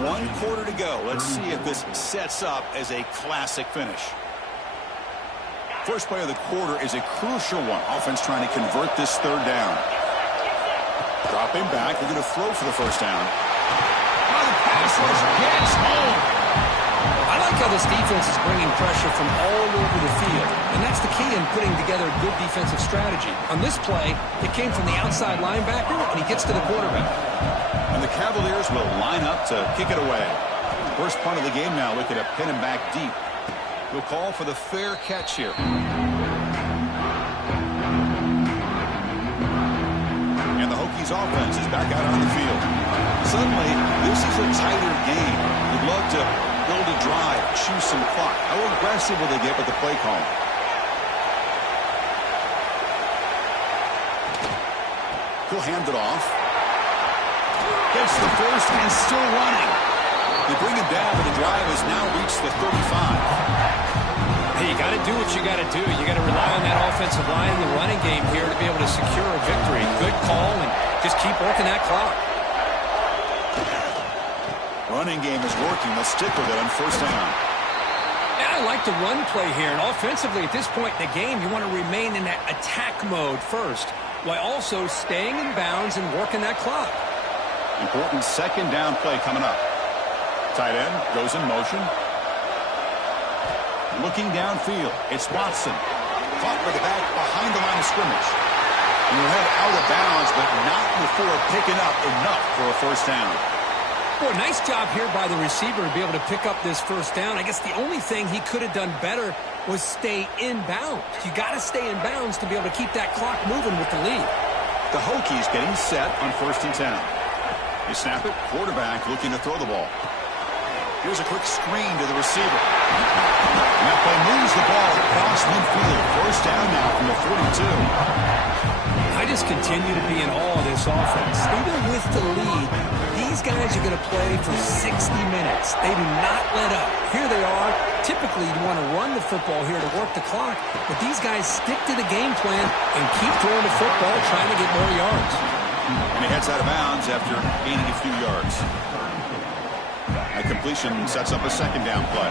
1 quarter to go. Let's see if this sets up as a classic finish. First play of the quarter is a crucial one. Offense trying to convert this third down. Dropping back. They're going to throw for the first down. Oh, the pass rush gets home. I like how this defense is bringing pressure from all over the field, and that's the key in putting together a good defensive strategy. On this play, it came from the outside linebacker, and he gets to the quarterback. And the Cavaliers will line up to kick it away. First punt of the game now, looking to pin him back deep. He'll call for the fair catch here. And the Hokies offense is back out on the field. Suddenly, this is a tighter game. You'd love to build a drive, choose some clock. How aggressive will they get with the play call? He'll hand it off. Gets the first and still running. They bring him down, but the drive has now reached the 35. Hey, you got to do what you got to do. You got to rely on that offensive line in the running game here to be able to secure a victory. Good call, and just keep working that clock. Running game is working. They'll stick with it on first down. Yeah, I like the run play here. And offensively, at this point in the game, you want to remain in that attack mode first, while also staying in bounds and working that clock. Important second down play coming up. Tight end goes in motion. Looking downfield, it's Watson. Caught by the back behind the line of scrimmage. And he'll head out of bounds, but not before picking up enough for a first down. Boy, nice job here by the receiver to be able to pick up this first down. I guess the only thing he could have done better was stay in bounds. You got to stay in bounds to be able to keep that clock moving with the lead. The Hokies getting set on 1st and 10. They snap it, quarterback looking to throw the ball. Here's a quick screen to the receiver. And that play moves the ball across midfield. First down now from the 42. I just continue to be in awe of this offense. Even with the lead, these guys are going to play for 60 minutes. They do not let up. Here they are. Typically, you want to run the football here to work the clock, but these guys stick to the game plan and keep throwing the football, trying to get more yards. And he heads out of bounds after gaining a few yards. A completion sets up a second down play.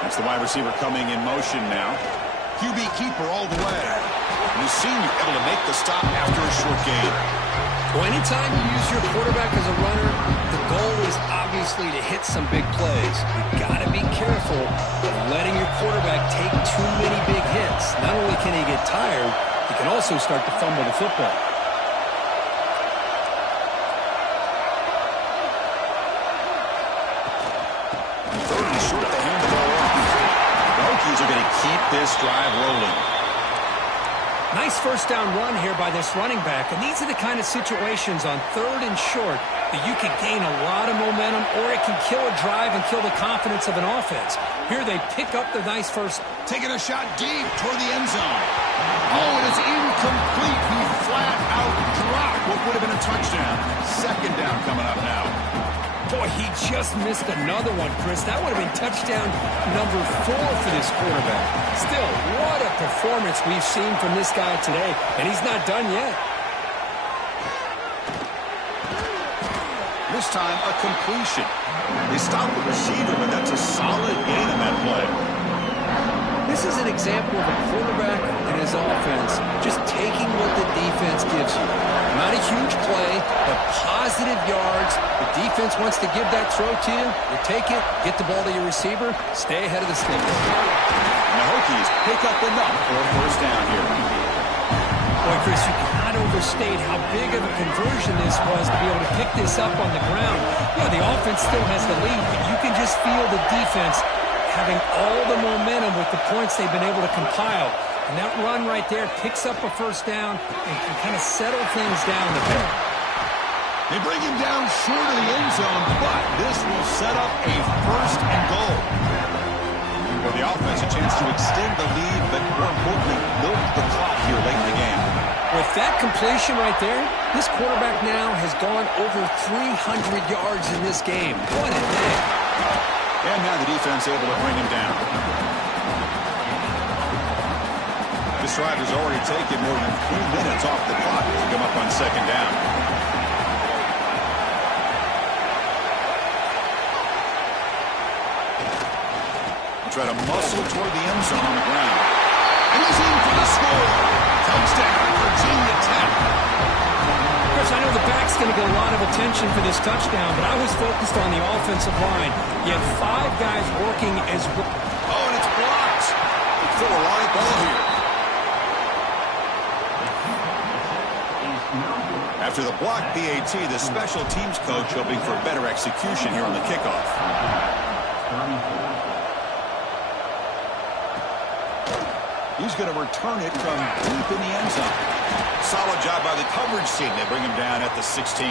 That's the wide receiver coming in motion now. QB keeper all the way. And the senior able to make the stop after a short gain. Well, anytime you use your quarterback as a runner, the goal is obviously to hit some big plays. You've got to be careful of letting your quarterback take too many big hits. Not only can he get tired, he can also start to fumble the football. Third and short, they hand the ball off. The Hokies are going to keep this drive rolling. Nice first down run here by this running back, and these are the kind of situations on 3rd and short that you can gain a lot of momentum, or it can kill a drive and kill the confidence of an offense. Here they pick up the nice first. Taking a shot deep toward the end zone. Oh, it is incomplete. He flat out dropped what would have been a touchdown. Second down coming up now. Boy, he just missed another one, Chris. That would have been touchdown number 4 for this quarterback. Still, what a performance we've seen from this guy today, and he's not done yet. This time, a completion. They stop the receiver, but that's a solid gain in that play. This is an example of a quarterback and his offense just taking what the defense gives you. Not a huge play, but positive yards. The defense wants to give that throw to you. You take it, get the ball to your receiver, stay ahead of the sticks. And the Hokies pick up enough for a first down here. Boy, Chris, you cannot overstate how big of a conversion this was to be able to pick this up on the ground. Yeah, the offense still has the lead, but you can just feel the defense having all the momentum with the points they've been able to compile. And that run right there picks up a first down and can kind of settle things down a bit. They bring him down short of the end zone, but this will set up a 1st and goal. For the offense, a chance to extend the lead, but more importantly, milk the clock here late in the game. With that completion right there, this quarterback now has gone over 300 yards in this game. What a day. And now the defense able to bring him down. This drive has already taken more than 3 minutes off the clock to come up on 2nd down. Try to muscle toward the end zone on the ground. And he's in for the score. Touchdown, Virginia Tech. Chris, I know the back's going to get a lot of attention for this touchdown, but I was focused on the offensive line. You had 5 guys working as well. Oh, and it's blocked. Still a live ball here. After the block PAT, the special teams coach hoping for better execution here on the kickoff. He's going to return it from deep in the end zone. Solid job by the coverage team. They bring him down at the 16.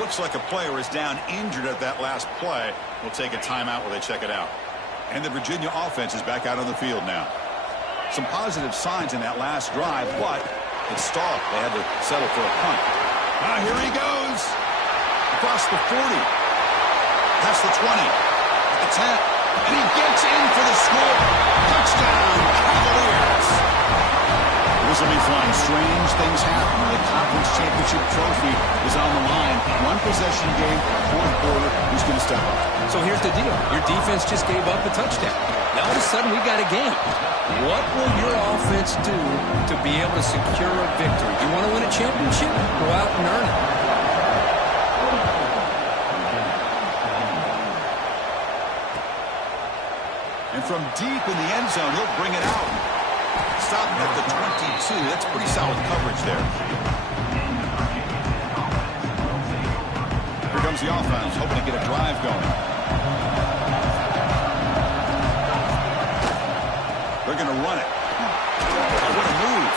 Looks like a player is down injured at that last play. We'll take a timeout while they check it out. And the Virginia offense is back out on the field now. Some positive signs in that last drive, but it stalled. They had to settle for a punt. Here he goes. Across the 40. Past the 20. At the 10. And he gets in for the score. Touchdown, Cavaliers. This will be fun. Strange things happen when the conference championship trophy is on the line. 1 possession game, 4th quarter. Who's going to step up? So here's the deal. Your defense just gave up a touchdown. Now all of a sudden we got a game. What will your offense do to be able to secure a victory? You want to win a championship? Go out and earn it. And from deep in the end zone, he'll bring it out. Stopped at the 22. That's pretty solid coverage there. Here comes the offense, hoping to get a drive going. They're going to run it. Oh, what a move.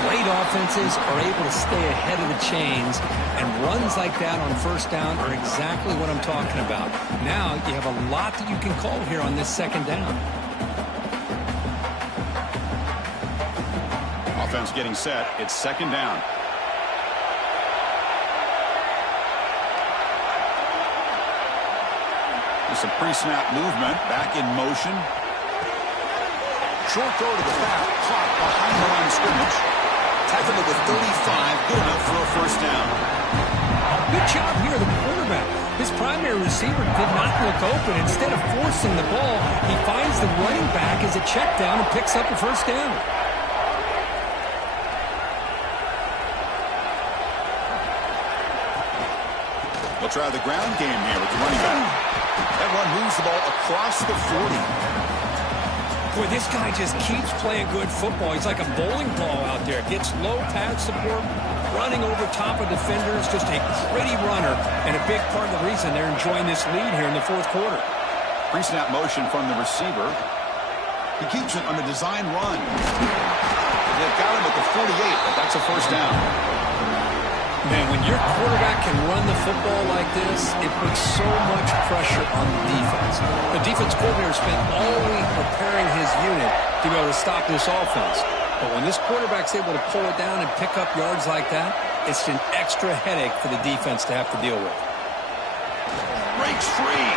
Great offenses are able to stay ahead of the chains, and runs like that on 1st down are exactly what I'm talking about. Now you have a lot that you can call here on this 2nd down. Offense getting set. It's 2nd down. With some pre-snap movement. Back in motion. Short throw to the back. Caught behind the line of scrimmage. Tackled at the 35. Good enough for a 1st down. Good job here, the quarterback. His primary receiver did not look open. Instead of forcing the ball, he finds the running back as a check down and picks up a 1st down. They'll try the ground game here with the running back. That one moves the ball across the 40. Boy, this guy just keeps playing good football. He's like a bowling ball out there. Gets low pad support, running over top of defenders. Just a gritty runner, and a big part of the reason they're enjoying this lead here in the 4th quarter. Pre-snap motion from the receiver. He keeps it on a design run. They've got him at the 48, but that's a 1st down. Man, when your quarterback can run the football like this, it puts so much pressure on the defense. The defense coordinator spent all week preparing his unit to be able to stop this offense. But when this quarterback's able to pull it down and pick up yards like that, it's an extra headache for the defense to have to deal with. Breaks free.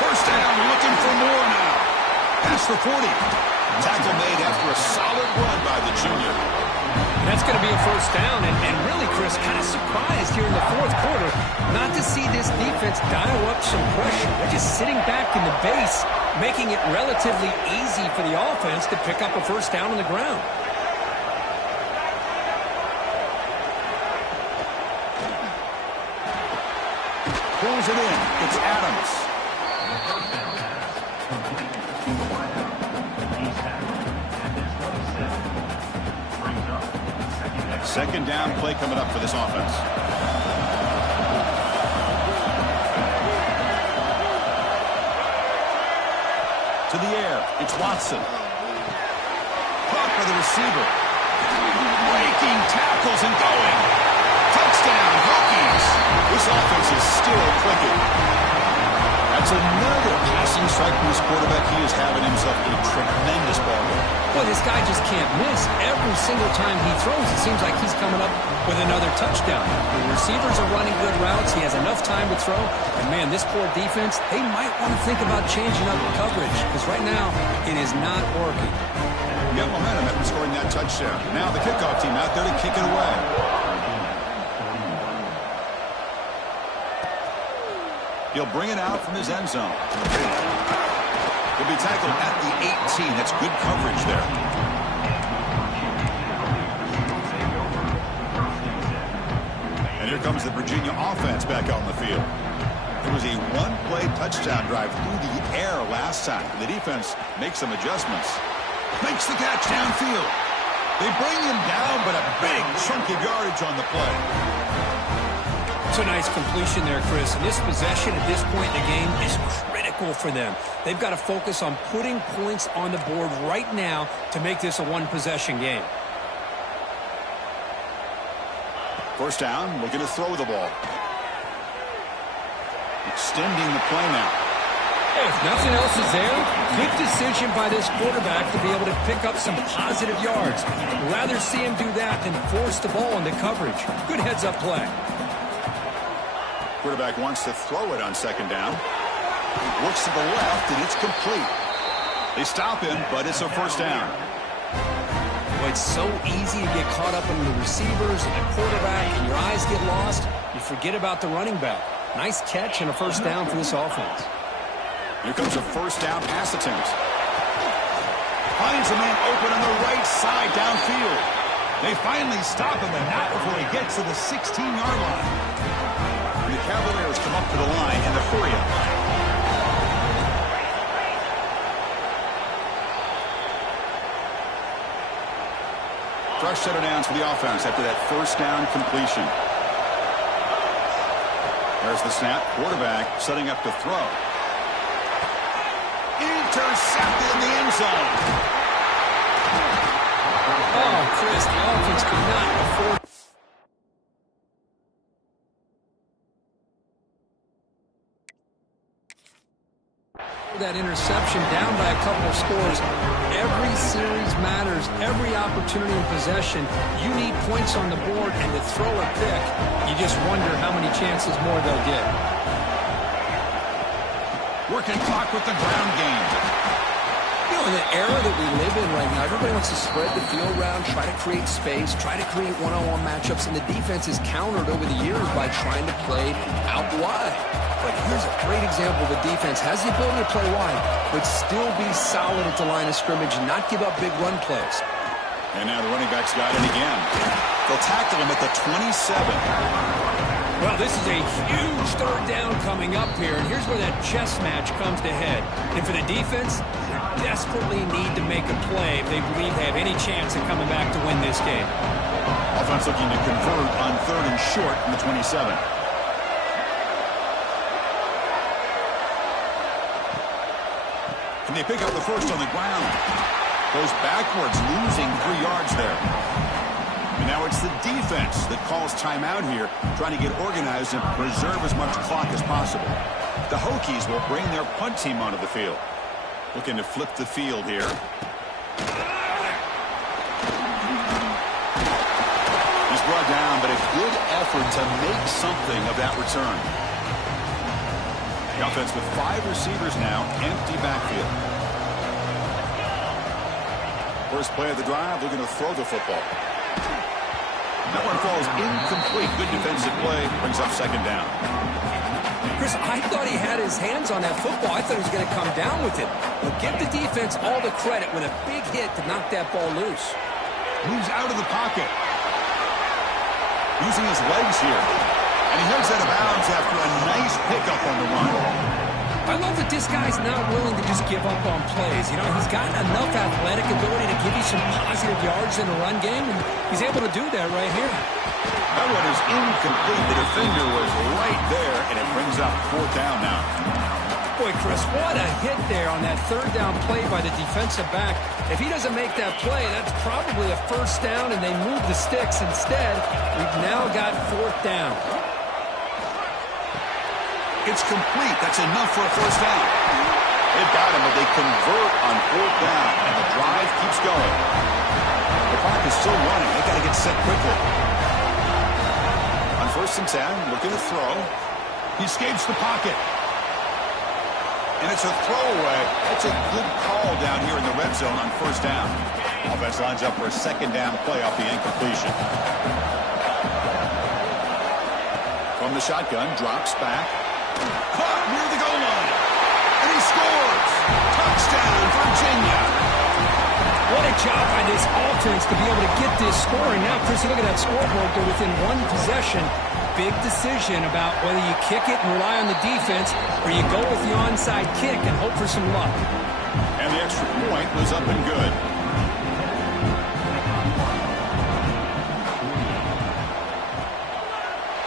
1st down, looking for more now. Past the 40. Tackle made after a solid run by the junior. And that's going to be a 1st down, and really, Chris, kind of surprised here in the 4th quarter not to see this defense dial up some pressure. They're just sitting back in the base, making it relatively easy for the offense to pick up a 1st down on the ground. Pulls it in. It's Adams. 2nd down play coming up for this offense. To the air. It's Watson. Caught by the receiver. Breaking tackles and going. Touchdown, Hokies! This offense is still clicking. That's another passing strike from this quarterback. He is having himself a tremendous ball game. Well, this guy just can't miss. Every single time he throws, it seems like he's coming up with another touchdown. The receivers are running good routes. He has enough time to throw. And, man, this poor defense, they might want to think about changing up coverage because right now it is not working. Got momentum after scoring that touchdown. Now the kickoff team out there to kick it away. He'll bring it out from his end zone. He'll be tackled at the 18. That's good coverage there. And here comes the Virginia offense back on the field. It was a one-play touchdown drive through the air last time. The defense makes some adjustments. Makes the catch downfield. They bring him down, but a big chunk of yardage on the play. It's a nice completion there, Chris. And this possession at this point in the game is critical for them. They've got to focus on putting points on the board right now to make this a one-possession game. First down, looking to throw the ball. Extending the play now. If nothing else is there, good decision by this quarterback to be able to pick up some positive yards. Rather see him do that than force the ball into coverage. Good heads-up play. Quarterback wants to throw it on second down. Looks to the left, and it's complete. They stop him, but it's a first down. Well, it's so easy to get caught up in the receivers and the quarterback, and your eyes get lost. You forget about the running back. Nice catch and a first down for this offense. Here comes a first down pass attempt. Finds a man open on the right side downfield. They finally stop him, and not before he gets to the 16-yard line. And the Cavaliers come up to the line in the hurry-up. Fresh set of downs for the offense after that first down completion. There's the snap. Quarterback setting up to throw. Intercepted in the end zone. Oh, Chris, the offense cannot afford that interception, down by a couple of scores. Every series matters. Every opportunity in possession. You need points on the board, and to throw a pick, you just wonder how many chances more they'll get. Working clock with the ground game. You know, in the era that we live in right now, everybody wants to spread the field around, try to create space, try to create one-on-one matchups, and the defense is countered over the years by trying to play out wide. But here's a great example. The defense has the ability to play wide, but still be solid at the line of scrimmage and not give up big run plays. And now the running back's got it again. They'll tackle him at the 27. Well, this is a huge third down coming up here, and here's where that chess match comes to head. And for the defense, they desperately need to make a play if they believe they have any chance of coming back to win this game. Offense looking to convert on third and short from the 27. And they pick up the first on the ground. Goes backwards, losing 3 yards there. And now it's the defense that calls timeout here, trying to get organized and preserve as much clock as possible. The Hokies will bring their punt team onto the field. Looking to flip the field here. He's brought down, but a good effort to make something of that return. The offense with 5 receivers now, empty backfield. First play of the drive, looking to throw the football. That one falls incomplete. Good defensive play, brings up second down. Chris, I thought he had his hands on that football. I thought he was going to come down with it. But give the defense all the credit with a big hit to knock that ball loose. Moves out of the pocket. Using his legs here. And he heads out of bounds after a nice pickup on the run. I love that this guy's not willing to just give up on plays. You know, he's got enough athletic ability to give you some positive yards in the run game, and he's able to do that right here. That one is incomplete. The defender was right there, and it brings up fourth down now. Boy, Chris, what a hit there on that third down play by the defensive back. If he doesn't make that play, that's probably a first down, and they move the sticks. Instead, we've now got fourth down. It's complete. That's enough for a first down. They've got him, but they convert on fourth down, and the drive keeps going. The clock is still running. They got to get set quickly. On 1st and 10, looking to throw. He escapes the pocket. And it's a throwaway. That's a good call down here in the red zone on first down. Offense lines up for a second down play off the incompletion. From the shotgun, drops back. Caught near the goal line. And he scores. Touchdown, Virginia. What a job by this offense to be able to get this scoring. Now, Chris, you look at that scoreboard. They're within one possession. Big decision about whether you kick it and rely on the defense or you go with the onside kick and hope for some luck. And the extra point was up and good.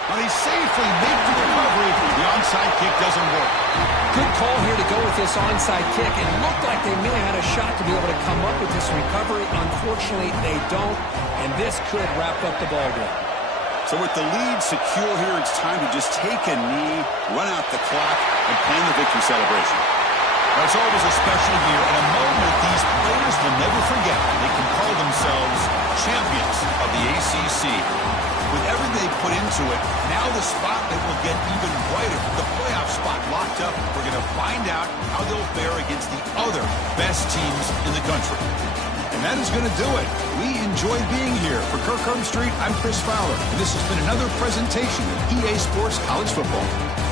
But he safely made the recovery. The onside kick doesn't work. Good call here to go with this onside kick. It looked like they may have had a shot to be able to come up with this recovery. Unfortunately, they don't, and this could wrap up the ball game. So with the lead secure here, it's time to just take a knee, run out the clock, and plan the victory celebration. Now, it's always a special year and a moment these players will never forget. They can call themselves champions of the ACC. With everything they put into it, now the spotlight will get even brighter. The playoff spot locked up. We're going to find out how they'll fare against the other best teams in the country. And that is going to do it. We enjoy being here. For Kirk Street, I'm Chris Fowler. And this has been another presentation of EA Sports College Football.